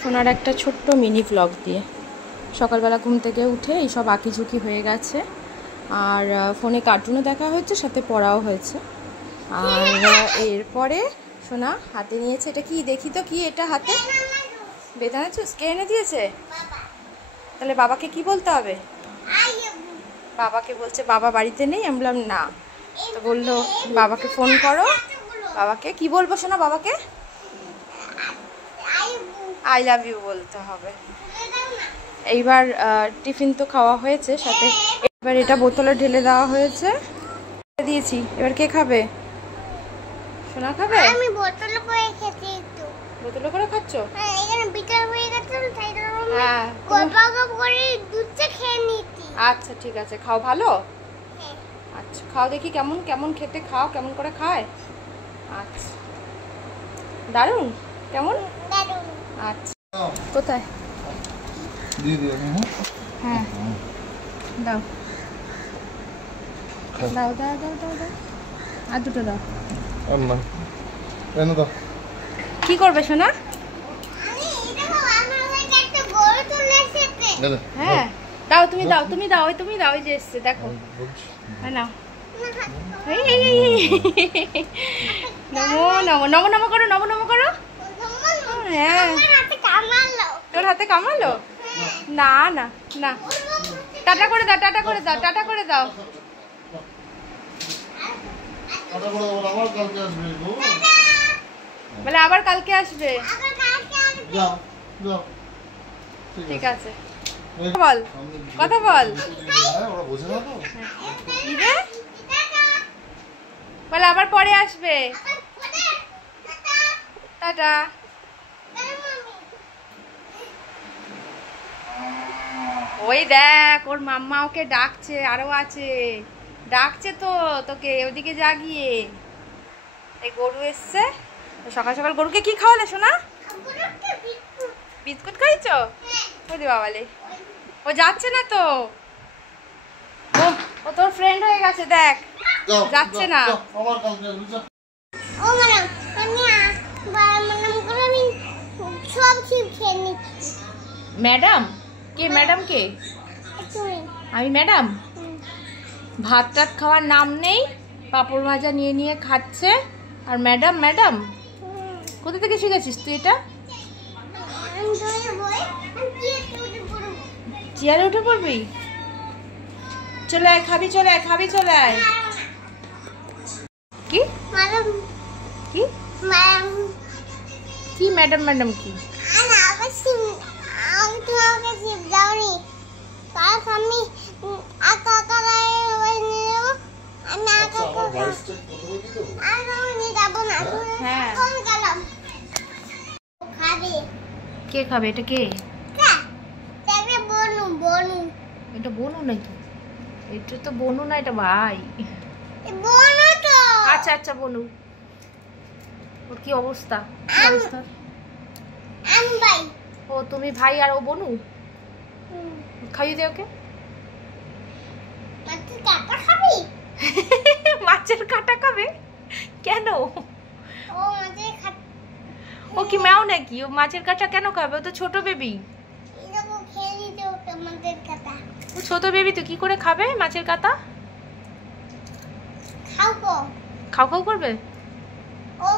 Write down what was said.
সোনার একটা ছোট্ট মিনি ব্লগ দিয়ে সকালবেলা ঘুম থেকে উঠে এইসব আঁকিঝুঁকি হয়ে গেছে, আর ফোনে কার্টুনও দেখা হয়েছে, সাথে পড়াও হয়েছে। আর এরপরে সোনা হাতে নিয়েছে, এটা কি দেখি তো, কি এটা হাতে বেদানা জুস কে এনে দিয়েছে? তাহলে বাবাকে কি বলতে হবে? বাবাকে বলছে বাবা বাড়িতে নেই। আমি বললাম না, তো বললো বাবাকে ফোন করো। বাবাকে কি বলবো সোনা? বাবাকে আই লাভ ইউ বলতে হবে। এইবার টিফিন তো খাওয়া হয়েছে, সাথে এবার এটা বোতলে ঢেলে দেওয়া হয়েছে, দিয়েছি। এবার কে খাবে? সোনা খাবে? আমি বোতলে করে খেতে একটু। বোতলে করে খাচ্ছ? হ্যাঁ, এখানে বিকাল হয়ে গেছে, তাই জন্য হ্যাঁ, গল্প করে দুধটা খেয়ে নিচ্ছি। আচ্ছা ঠিক আছে, খাও ভালো। হ্যাঁ। আচ্ছা খাও, দেখি কেমন কেমন খেতে, খাও কেমন করে খায়। আচ্ছা দারুণ, কেমন? দারুণ। আচ্ছা কোথায়? হ্যাঁ দাও দাও দাও দাও দাও দাও, আর দুটো দাও। কি করবে সোনা? হ্যাঁ দাও, তুমি দাও, তুমি দাও, ওই তুমি দাও, ওই যে এসছে দেখো। হ্যাঁ নাও, নমো নমো নমো নমো করো, নমো নমো করো। হ্যাঁ তোর হাতে কামড়ালো? না না না, টাটা করে দাও, টাটা করে দাও, টাটা করে দাও। বলে আবার কালকে আসবে। ঠিক আছে, বল কথা বল। বলে আবার পরে আসবে। টাটা। ওই দেখ ওর মাম্মা ওকে ডাকছে, আরো আছে, ডাকছে তো তোকে, ওদিকে যা গিয়ে। এই গরু এসছে, সকাল সকাল গরুকে কি খাওয়ালে সোনা? বিস্কুট খাইছো? ওই বাবালে, ও যাচ্ছে না তো, ও তোর ফ্রেন্ড হয়ে গেছে, দেখ যাচ্ছে না। ম্যাডাম কে? ম্যাডাম কে? আমি ম্যাডাম? ভাত টাত খাওয়ার নাম নেই, পাঁপড় ভাজা নিয়ে নিয়ে খাচ্ছে, আর ম্যাডাম ম্যাডাম? কোথা থেকে শিখেছিস তুই এটা? চেয়ারে উঠে পড়বি? চলে আয়, খাবি চলে আয়, খাবি চলে আয়। কি কি কি ম্যাডাম ম্যাডাম কি? কে খাবে? এটা কে? এটা বনু নাকি? এটা তো বনু না, এটা ভাই। আচ্ছা আচ্ছা বনু, ওর কি অবস্থা? ও তুমি ভাই আর ও বনু? খাইয়ে দে ওকে। মাছের কাঁটা খাবে কেন? ও কি ম্যাও নাকি? ও মাছের কাঁটা কেন খাবে? ও তো ছোট বেবি। ও ছোট বেবি, তো কি করে খাবে মাছের কাঁটা? খাও খাও করবে। ও